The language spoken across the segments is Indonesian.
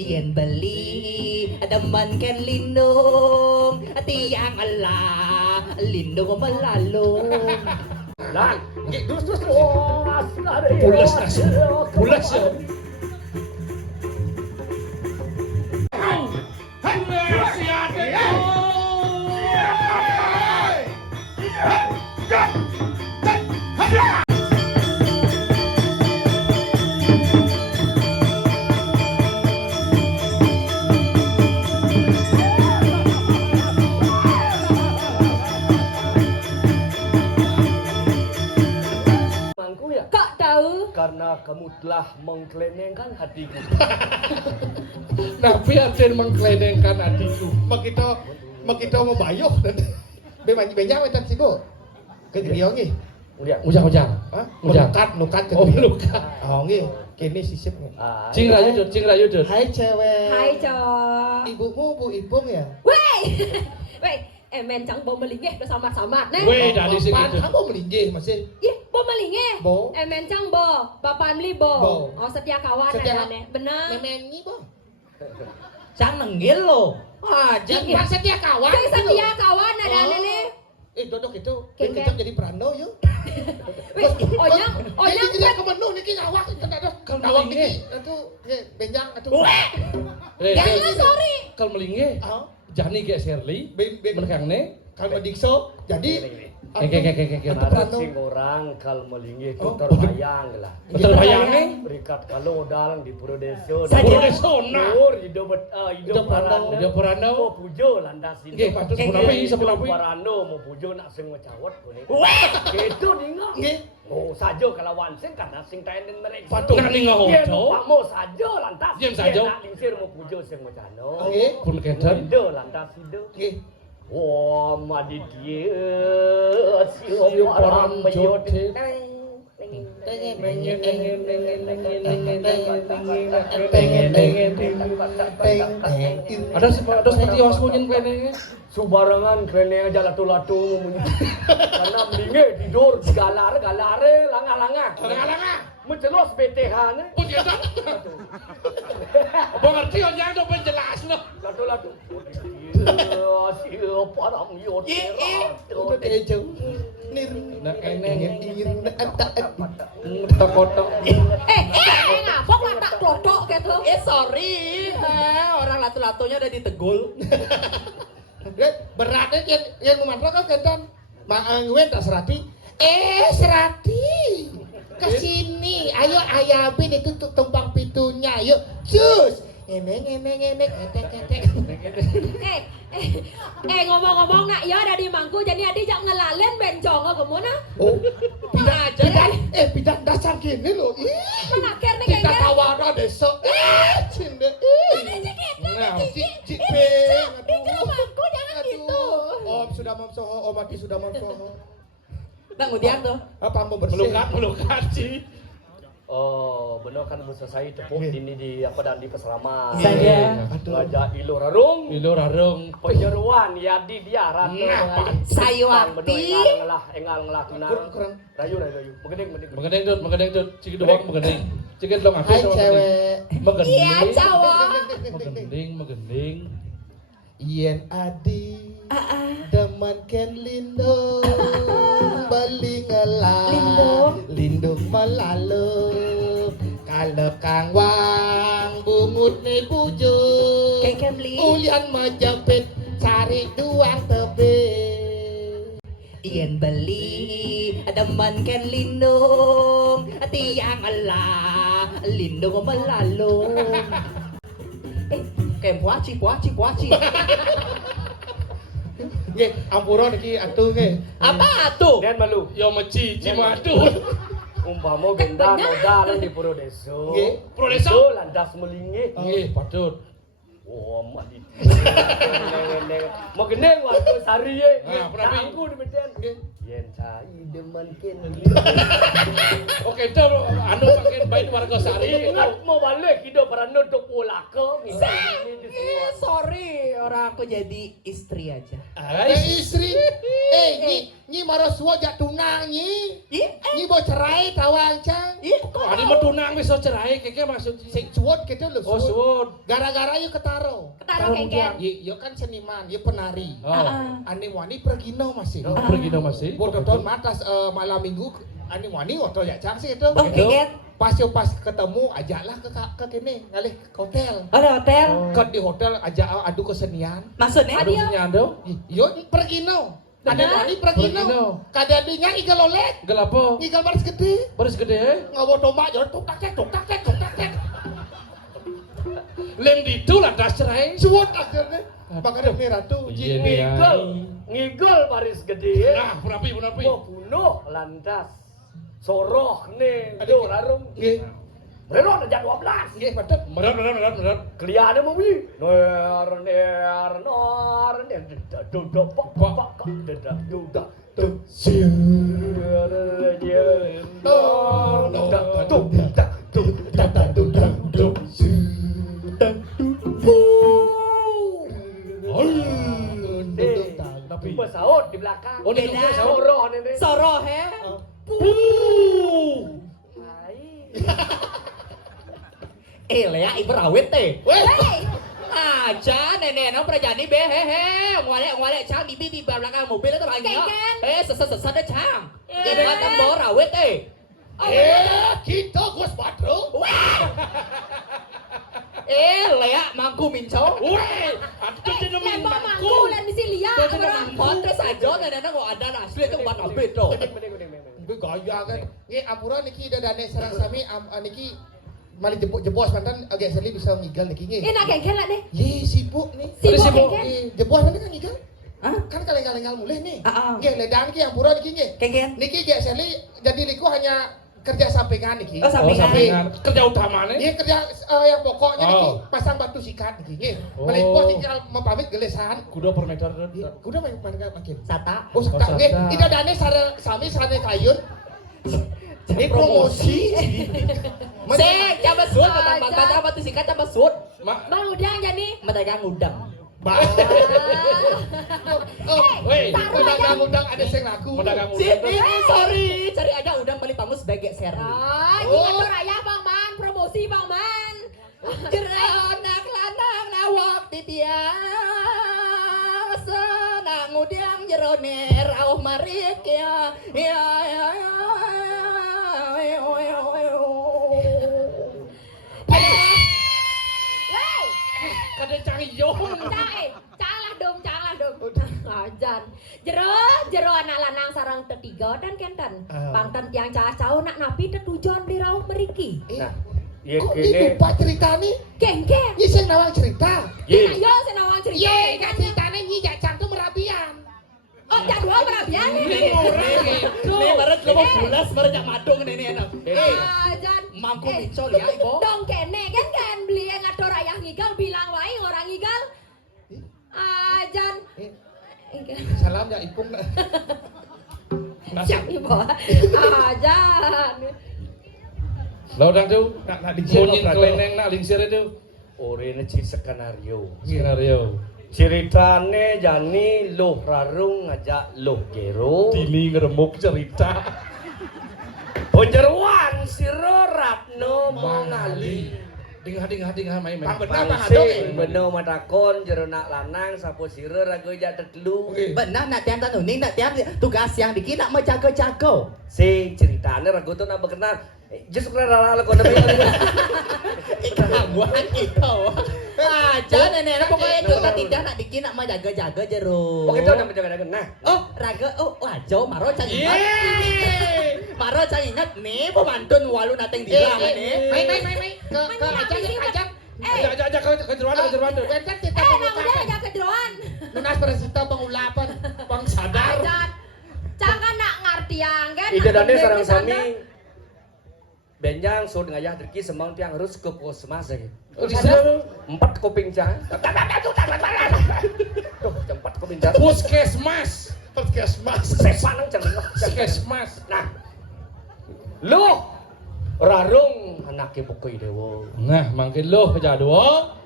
Yen beli demen ken lindung tiang Allah lindung melalung. Lan, terus. Oh, asal. Pulas nasi. Pulas ya. Mangku ya? Kok tahu? Karena kamu telah mengklenengkan hatiku. Nabi ada yang mengklenengkan adikku. Makita mau bayuh. Banyak wetan sih kok. Kegeliau nggih. Ujang. Hah? Nukat. Oh, lukat. Oh nggih. Kene sisip nggih. Cing rayu dud. Hai cewek. Hai cowok. Ibumu Bu Ipung ya? Weh, men cang bom melingeh udah samar-samar nih. Weh, dari sini. Kamu melinggih masih. Ih, bom melingeh. Bo. Men cang bo, bapak meli bo. Bo. Oh, setia kawan Setia- ada nih. Bener. Memengi bo. Cang nenggil lo. Jangan setia kawan. Saya setia kawan ada nih. Dodok itu. Kengkeng. Kita jadi Prano yuk. Weh, onyang Ini ke menu niki ngawak kan ada. Ngawak niki. Atuh benjang atuh. Jangan sorry. Kalau melingge, Ah, jani kayak Shirley, menekangne, kalau Dikso jadi kayak Ada sing orang kal melingi itu terbayang lah. betul bayangnya. Berikat kalau dalang di Puro Deso. Puro Deso, nah. Nur hidup Parano. Hidup Parano. Mau pujo landas ini. Nggih, patus sepuluh Parano mau pujo nak sing ngecawat kuning. Gitu ninga. nggih. Oh sajo kalawan sing karena sing taenen mereka. Patus nak ninga Yen hojo. Pak mau sajo lantas. Yen sajo. Nak lingsir mau pujo sing ngecano. Nggih. Pun kedan. Ido lantas ido. Nggih. Wah, madidie si orang meyote. Ada seperti osmonyen kene. Subarangan kene aja latu-latu karena mendinge tidur galare langa-langa. Mencelos BTH ne. Pun kedan. Bo ngerti yang do penjelas lo. Latu-latu. Si parang yot. Udah kejo. Nir. Nah kene Ingin tok-tok. Ngapok lah tak klotok gitu. Sorry. Orang latu-latunya udah ditegul. Beratnya yang memantra kan kedan. Maangwen tak serati. Serati. Kesini, ayo ayabin itu tumpang pitunya, yuk, cus. Enek, etek. Ngomong-ngomong nak ya ada di mangku jadi adi jak ngelalen bencong kemana? Oh, pindah dasar gini loh. Mana akhirnya Kita kayaknya. tawaran besok. Cinta. Nah, Cik di mangku jangan gitu. Om sudah mamsoho, Om Adi sudah mamsoho. Nah, kemudian tuh. Apa mau bersih? Melukat sih. Oh, benar kan selesai tepuk ini di apa dan di pesrama. Saya. Raja Ilo Rarung. Ilo rarung. Penyeruan ya di dia ratu. Saywati. Engal ngelah tunang. Kurang. Rayu. Mengending. Mengendeng dud, cik doang mengendeng. Cik dong aku Hai sama cewek. mengendeng. Iya cowok. Mengendeng. Yen Adi. Demen ken lindo. Belingelah. Lindung melalu. Kalau Kang Wang bungut nih bujuk. Keke beli. Ulian majepit cari duang tebe. Yen beli demen ken lindung tiang Allah lindung melalung. Kayak puaci. Nggih, ampura niki atuh nggih. Apa tuh? Dan malu. Yo meci cimadu. Umpama gendang odalan di Puro Deso. Nggih. Puro Deso? Itu landas melingi. Nggih, patut. Oh, mak di. Mau gendeng waktu sari ye. Nah, prapi. Aku di medan. Nggih. Yen cai demen ken. Oke, itu anu pakai baik warga sari. Ingat mau balik hidup para nutup ulaka. Ini di semua. Sorry, orang aku jadi istri aja. Istri. Ini Nyi marasuwa jak tunang nyi. Ih, Nyi mau cerai tawang cang. ih, Ani mah tunang wis cerai keke maksud Sing suwot gitu lho. Oh suwun. Gara-gara yuk ketaro. Ketaro kengken. Yo kan seniman, yo penari. Oh. Ane wani pergino masih. Oh, pergi dong masih. Bodoton matas malam minggu ane wani waktu ya cang sih itu. Oh, kengken. Pas ketemu ajaklah ke kene ngalih ke hotel. Ada hotel. Ke di hotel ajak adu kesenian. Maksudnya? Aduh nyando. Yo pergino. Ada wani pergino. Pergino. Kada dinya igal olek. Gelapo. Igal baris gede. Baris gede. Ngawo tomak yo tuk tak. Lem ditu lah das cerai. Suwot akhirnya. Makanya merah tuh. Iya nih ya. Ngigol baris gede. Nah, berapi. Mau bunuh lantas. Soroh nih, Ada do ki- larung. Nggih. Reno aja 12. Nggih, padahal Merot. Keliane mau beli. Ner, duduk, pok, dedak, dudak, tuh. Tapi Pesaut di belakang. Oh, di belakang saut. Soroh nih. Soroh he. Lea ibu rawit teh. Weh, Aja nenek no prajani be he. Ngwale cang di belakang mobil itu lagi. Kengken. Sesat deh cang. Jadi kata bawa rawit teh. kita Gus Badro. Lea mangku minco. weh, aduh jadi Lembok mangku lan misi liya. Pantes aja nenek kok ada asli itu buat abet tuh. Itu gaya kan. Nggih, ampura niki dadane sareng sami niki mali jebos mantan agak seli bisa ngigal niki nggih. Enak kengken lah nih. Ye sibuk nih. Sibuk kengken. Jebos mantan kan ngigal. Hah? Kan kaleng-kaleng mulai nih. Ah. Nggih, ledan ki ampura niki nggih. Kengken. Niki gak seli jadi liku hanya kerja sampingan niki. Oh, sampingan. kerja utamanya. Iya kerja yang pokoknya niki Oh. pasang batu sikat niki nggih. Oh. Balik bos niki mempamit gelesan. Kuda per meter. Kuda makin. Sata. Oh, sata. nggih. Ida dane sami sare kayun. Ini promosi. Coba sud, patah apa tuh sikat coba sud. Bang udang jadi. Medagang udang. Weh, Pedagang udang ada sing laku. pedagang Sini, udang. sorry, cari aja udang beli pangus sebagai seri. Ini kan raya Bang Man, promosi Bang Man. Anak lanang lawak di biasa, nang udang jerone rauh marik ya. Wey, Kada cangiyong. calah dong. Ajan. Jero anak lanang sarang tetiga dan kenten. Pangten tiang cacau nak napi tetujuan di rauh meriki. Nah, iya Kok kene. lupa cerita nih? Kengken. Ini sing nawang cerita. Nah, yo senawang cerita. Iya, kan ceritanya nyi jak cang tuh merabian. Oh, jadwal perabian Nih barat lo bulas barat jak madung ini enak. Ajan. Mangku micol ya ibu. Dong kene kan beli yang ngatur ayah ngigal bilang wae orang ngigal. Ajan. Salam ya ipung. Siap ibu. Ajan. Lah udang tuh. Nak Munyin keleneng nak lingsir itu. Orene ci skenario. Skenario. Ceritane jani loh rarung ngajak loh gero. Dini ngeremuk cerita. Ponjeruan siro Ratno Mongali. Dingah main. Pang bener pang Pangsing beno matakon jero nak lanang sapo siro rago jak tetelu. Benar nak tiang tanu ning nak tiang tugas yang dikit nak menjaga-jaga. Si ceritane rago tuh nak berkenan. Justru rara ko na Kamuan itu. Aja nenek pokoknya itu tidak nak dikit nak menjaga-jaga jero. Pokoknya itu nama jaga nah. Oh, raga, wajo, maro cang ingat. Maro cang ingat nih, pemantun walu nateng di lah nih. Mai. Ke ajak. Ajak ke jeruan tuh. Kan kita Nah udah pembukaan. aja kejeroan. Lunas persita pengulapan, pang sadar. Ajan. Jangan nak ngerti yang kan. Ide dane sarang sami. Benjang so ngayah terki semang tiang harus ke puskesmas lagi. Oh, di sana 4 kuping cang. Tuh, 4 kuping cang. Puskesmas. Sepan nang cang. Puskesmas. Nah. Lu rarung anake bukoy dewo. Nah, mangkin lo jadwal.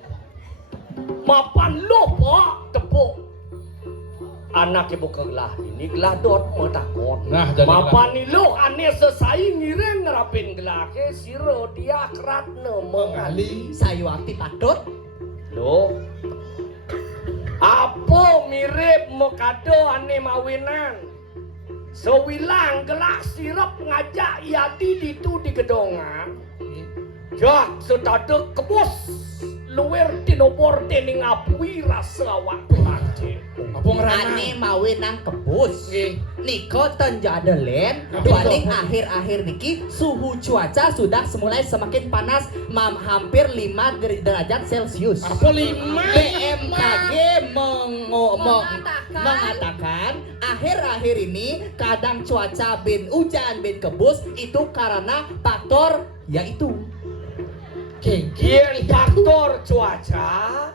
Mapan lu, Pak, tepuk. anak ibu kegelah ini gelah dot mau takut. Nah, jadi Mapani lo ane sesai ngiring ngerapin gelah ke siro dia kerat mengali. Sayu aktif patut. Lo apa mirip mokado ane mawinan. Sewilang gelah sirap ngajak yadi ditu di gedongan. Jak setadek kebos luwer tinopor tening apui rasa awak pelanje. apa ngerana? Ane mawe nang kebus. Nggih. Niko tenjadelen paling akhir-akhir niki suhu cuaca sudah mulai semakin panas hampir 5 derajat Celcius. Apa 5? BMKG mengatakan akhir-akhir ini kadang cuaca bin hujan bin kebus itu karena faktor yaitu Kian faktor cuaca.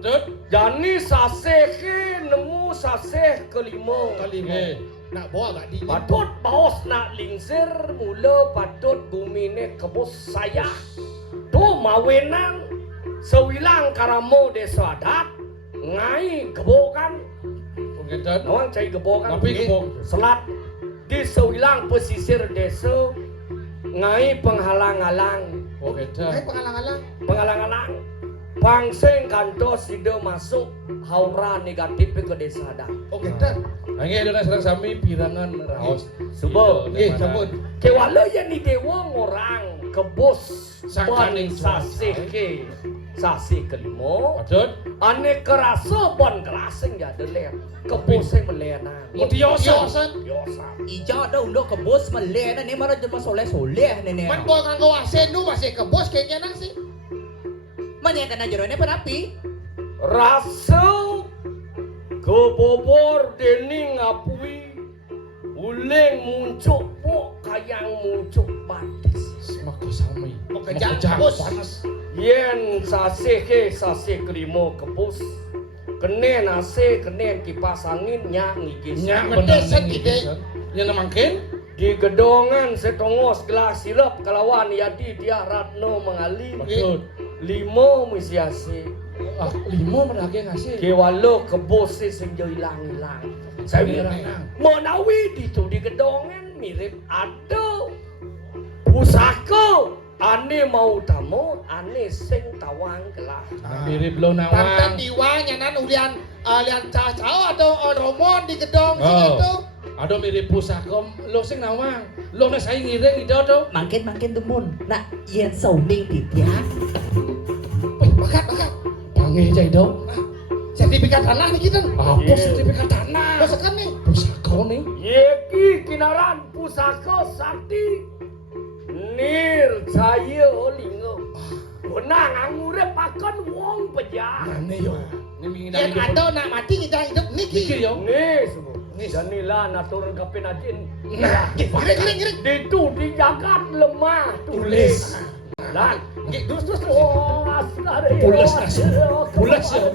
Betul? Jani saseh nemu saseh kelima. Nggih. Nak bawa agak dingin. Patut baos nak lingsir mula patut bumine kebus saya. Tu mawenan sewilang karamo desa adat ngai kebokan. Begitu. Nawang cai kebokan. Tapi gebok. Selat di sewilang pesisir desa ngai penghalang-halang. Begitu. Penghalang-halang pangseng kantos sida masuk haura negatif ke desa adat. Oke, dan Nggih dona sareng sami pirangan raos. Subuh. nggih sampun. Kewala yang ni dewa ngorang kebus Sangkaning sasih ke sasih kelima. Betul? Ane kerasa bon kelaseng ya deler kebuseng melena. Mutiosan. Yosa. ijo ada undok kebus melena ni mana jema soleh-soleh nene. Man bawa nganggo asen nu masih ke bos kayaknya nang sih. Mana kena jerone perapi? Rasa kebobor dening apui uleng muncul po kayang muncul batis. Semaku sami. Mau kerja bos. panas. Yen sasih ke sasih kelima kebus kenen AC kenen kipas angin nyak ngigis Nyak Bener, bener sedih. Yang namangkin? di gedongan setongos gelas sirap kelawan yadi dia ratno mengali Betul. 5 misiasi Ah, 5 merake ngasih. kewalo kebos senjo hilang-hilang saya bilang menawi itu di gedongan mirip ada pusaka ane mau tamu ane sing tawang gelah Mirip lo Pantan nawang. diwanya nan ulian lian cacau atau romon di gedong sih Oh. itu. Ada mirip pusaka lo sing nawang. Lo nek saya ngiring itu do. Makin tumun. Nak yen sounding titiak. Wih, bakat. Panggil jai do. Sertifikat tanah nih kita. Apa Iya. sertifikat tanah? Masakan nih. Pusaka nih. Yeki kinaran pusaka sakti nir caya lingo benang angurep akan wong pejah Ane yo. Ini mingin Yang ada nak mati kita hidup niki. Iki yo. nih semua janilah naturun kapin ajin Giring. itu di jagat lemah Tulis. dan Terus. oh askari Pulas nasi. Pulas yo.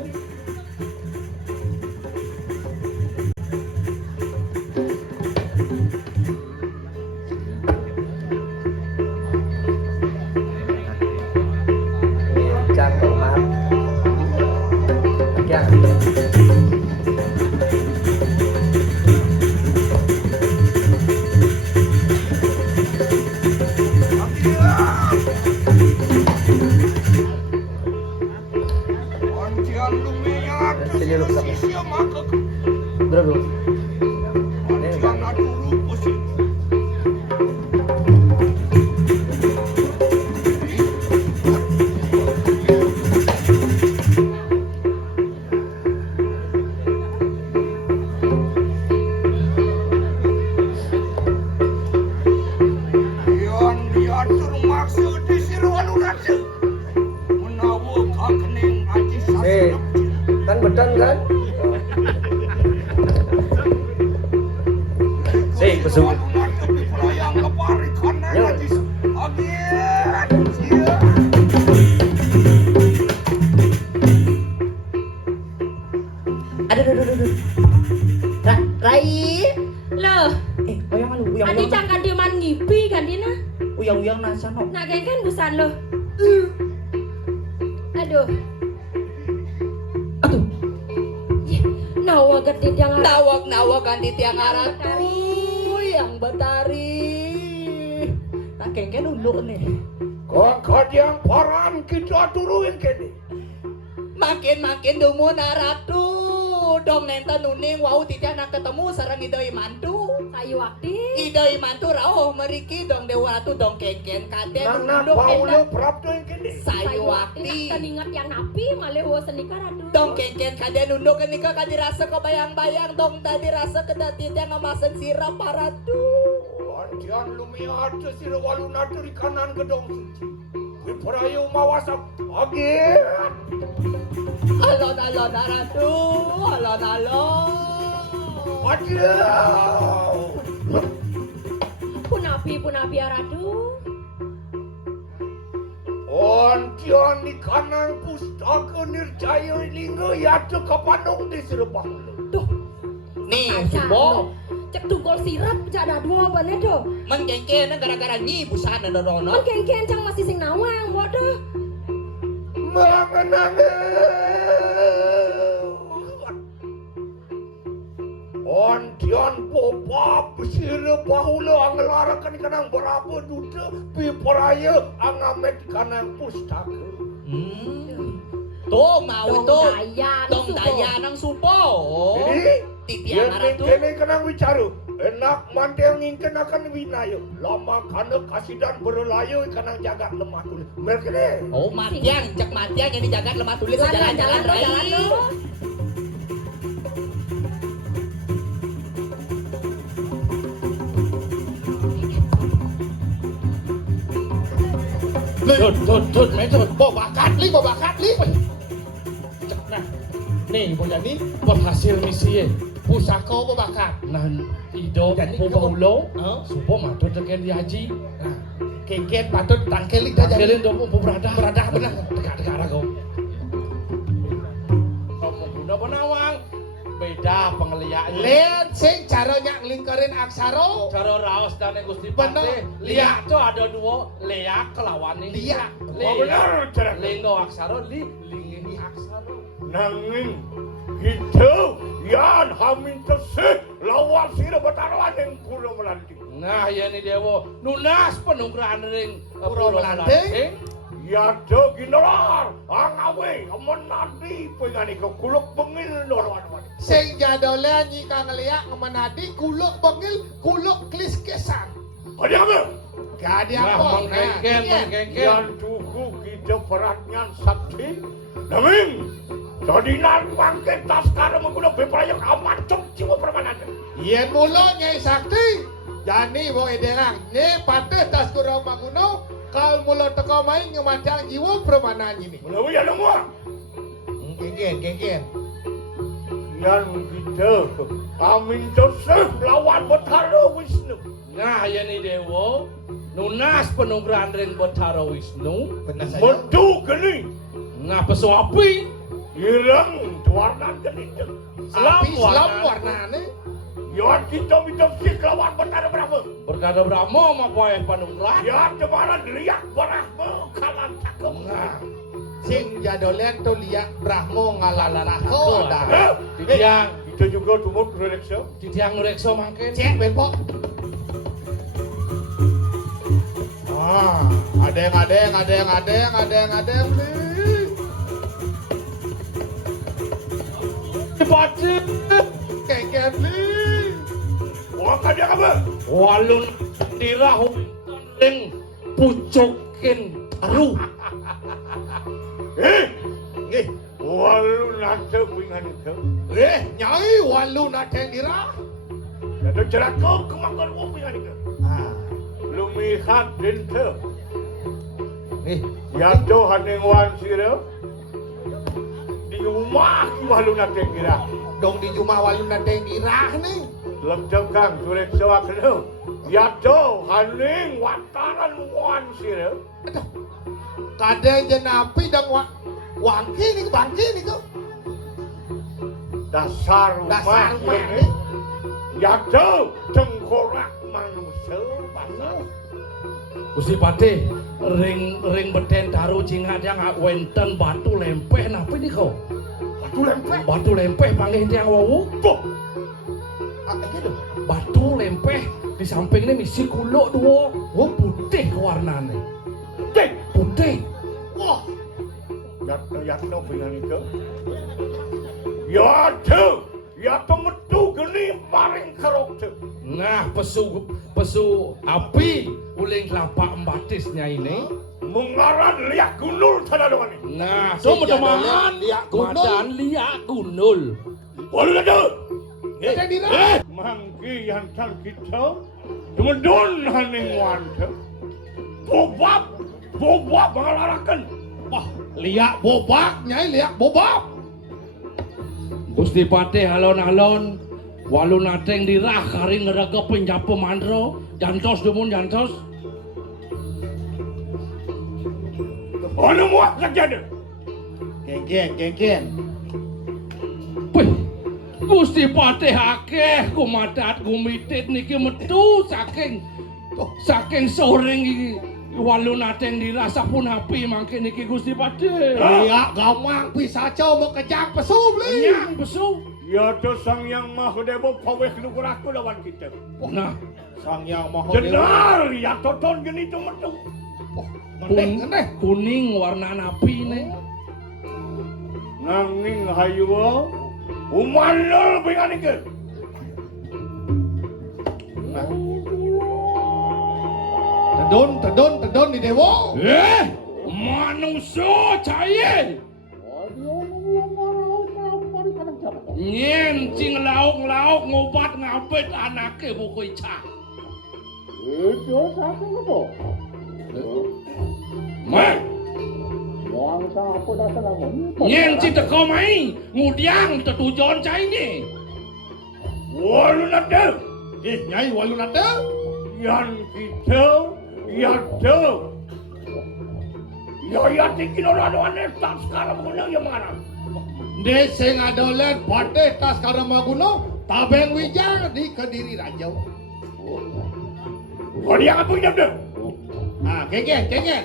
Jangan hormat kan bedan kan besok Aduh. Rai. Loh, Uyang adi cangkan diman ngipi kan dina. uyang nasa no. Nak kan busan lo. Aduh. Aduh. No Nawa gede tiang Nawak ganti tiang ratu yang betari. Tak kengken unduk nih. Kakak yang paran kita turuin kene. Makin dumun ratu. Dong nenten nuning wau titian nak ketemu sareng idoi mantu. Sayu wakti. Idoi mantu rauh meriki dong dewa ratu dong kengken kade Nana unduk Paulo prapto yang kene. sayu wakti. Nak ingat yang napi malih wo senikah ratu. Dong kengken kade nunduk kenika kadi rasa kebayang-bayang dong tadi rasa kedati tiang ngamasen sirap paratu. Antian lumiat sira waluna dari kanan gedong suci. Wiparayo mawasap agit. Alon ratu, alon. Aduh. Punapi ratu. Antian di kanan pustaka nirjaya lingga yata kapanong di serepang. Duh. Nih, Aja, subo. Cek tungkol sirap cada dua bane do. Man kengken gara-gara nyi busana dorono. Man kengken cang masih sing nawang bodoh. Mengenang Antian popap sira bahula angelarakan kanang berapa duda piparaya angamet kanang pustaka. Tuh mau itu. Dong Dong daya nang supo. Jadi Titian ratu. Kene kanang bicara enak mandel ngingken akan winayo lama kana kasidan berlayo kanang jagat lemah tulis merkene. Oh matiang, cek matiang yang dijaga lemah tulis jalan-jalan jalan rai. Tut, metut. Babakat li. Nah, nih Boyani buat hasil misi ya. Pusaka babakat. Nah, ido Jadi po kau- baulo, Hah? supo matut teken di haji. Nah, kengken patut tangkelik dah jadi. Kalian do po beradah. Beradah benar. Dekat kau. Kamu guna penawang. Beda penglihaannya. Lihat sing caranya nglingkerin aksara. Cara raos dan Gusti Bener. Pate. Liak tuh ada dua, liak kelawan ini. Liak. Oh benar cara. Linggo aksara, lingini aksara. Nanging gitu yan hamin tesih lawan sira betaruan yang kulo melanting. Nah, ya nih dewo, nunas penugrahan ring Pura Melanting. Ya do ginolar angawe menadi pengani ke kuluk bengil norwan. Sing jadole nyi kang liak ngemenadi kuluk bengil kuluk klis kesan. Ada apa? Gadi Nah, apa? mengkengken. Yan tuhu kita perannya sakti. Naming jadi nan bangke tas karo mengguno beprayak aman cok jiwa permanen. Yen mulo nyai sakti. Jani wong ederang nye pateh tas kurang maguno kal mulo teko main ngemadang jiwa permanan ini. Menawi ya semua. Kengken. Yan kita amin Joseph lawan Betara Wisnu. Nah, ya nih dewo, nunas penugrahan ring Betara Wisnu. Benar saja. Medu geni. Nah, pesuapi. Ireng warna geni. Api selam warnane. Yan kita minta sik lawan Betara berapa? Berkada Brahmo mau poin penugrahan. Yan cemaran liak berapa kalan cakep. Nah, Sing jadolen to liak Brahmo ngalalah koda. titiang, Kita juga tumut reksa. titiang rekso mangken. Cek benpok. Ada yang nih. Cepat Kengken nih. Wah dia apa? walun dirahu ring pucukin taruh. Nggih. Walu nate wingan itu. Nyai walu nateng dira. Ada jerak kau kemangkan wingan itu. Lumihat dente. Yado haning wan sira. Di rumah walu nate kira. Dong di rumah walu nateng dira nih. Leceng kang durek sewa kena. Yado haning wataran wan sira. Kadang jenapi dan wangki nih bangki nih kau. Dasar rumah rumah. ini. Yado tengkorak manusia pasal. Gusti Pate, ring beten taruh cingat yang wenten batu lempeh napa ini kau? Batu lempeh panggih tiang wawu. Tuh, Iki lho. Batu lempeh di sampingnya misi kulo dua. Oh putih warnanya. dek, Putih. wah, yatno dengan itu. Ya tuh, ya metu geni paring kerok tuh. Nah pesu api uling kelapa embatisnya ini. Mengaran liak gunul sana dengan ini. Nah, Si so mudah-mudahan liak gunul. madan liak gunul. Walau ada. Ada di Mangki yang kan kita Tumedun haning wanta Bobab mengalarakan. Wah, liak bobak, nyai liak bobak. Gusti Patih alon-alon walu nateng dirah kari ngeraga penjapo mandro jantos demun jantos. Ano muat terjadi? Geng. Wih, Gusti Patih akeh kumadat gumitit niki metu saking soreng iki walu nateng dirasa pun api mangke niki Gusti Patih. Liak gamang bisa coba kejang pesu beli. Nyang besu. Ya tu sang yang maha debo paweh nukur aku lawan kita. Nah, Sang yang maha Jenar ya toton gini tu metu. kuning warna napi nih. Nanging hayuwa umanul pengen ke. Tedon di dewo. Manusia cahaya. Nyencing lauk ngobat ngabet anake buku ica. Itu satu apa? Mak, Yang apa datang lama? nyencing teko mai ngudiang tetujon cai ni. Walu nada. Nyai walu nada. Yang kita, ya tu. Ya tikin orang tak sekarang mengenal yang mana? De sing adolen Patih tas Karamaguno tabeng wijang di Kediri Rajau. Kau dia apa hidup dia? Ah, kengen.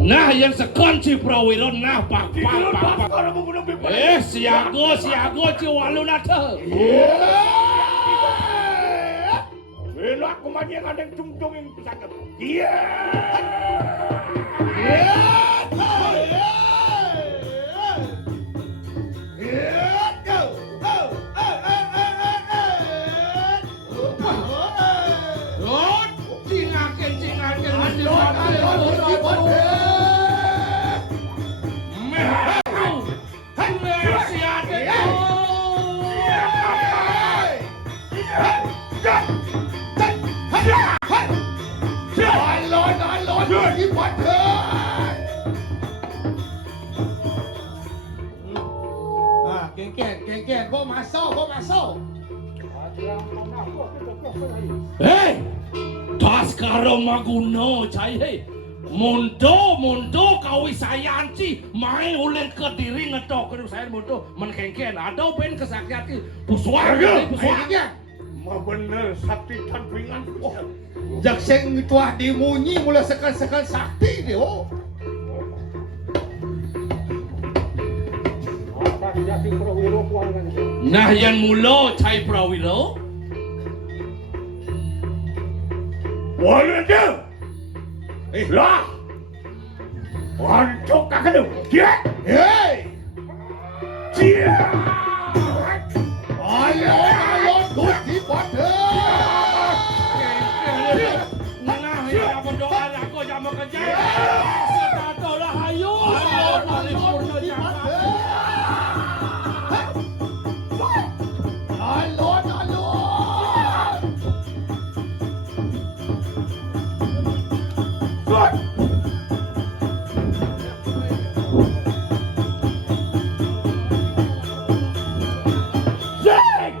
Nah yang sekon ci prawiro nah pak. Sekarang mengenal bebas. Siago ci walu nata. Bela aku maju yang ada yang cung-cung yang bisa ke. Iya. Geng, kau masuk. Hei, tas Karamaguno cai hei. Mundo kawisayanci main ulen Kediri ngetok ke saya mundo menkengken ada ben kesakian ki puswar. Ma bener sakti tan pingan. Jak sing tuah dimunyi mulai sekan sakti dia. Oh. Nah yang mulo cai prawiro. Walu dia. Lah. Wancok kakak tu. Dia. Hei. Dia. Alon Gusti Patih. Nah ya berdoa aku jangan kerja. Setatolah hayu. Paripurna jangan. Alon. Good. Zek.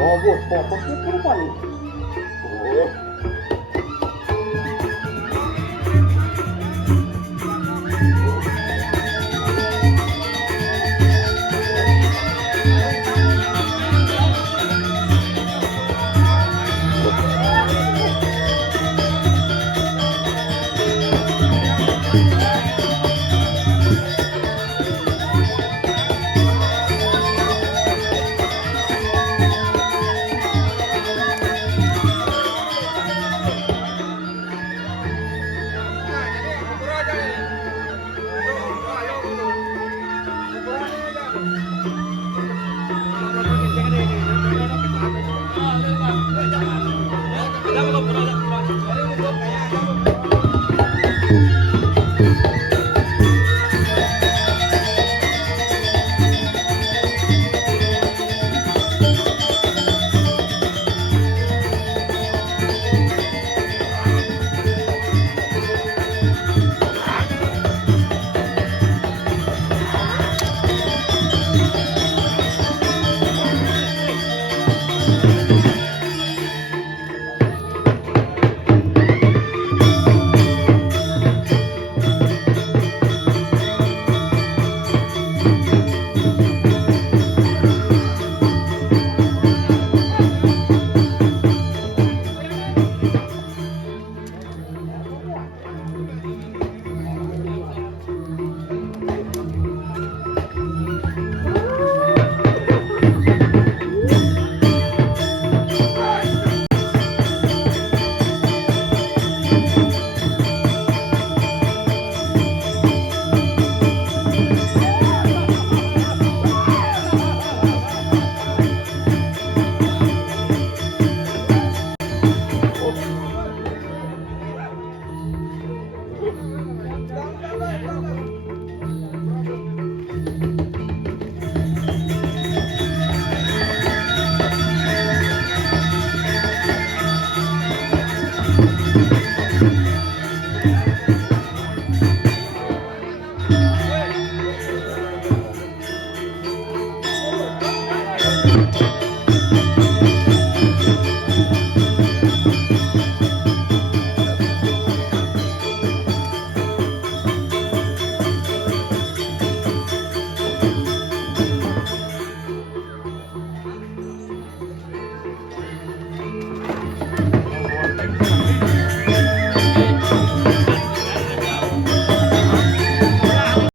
Robot, pokoknya perempuan.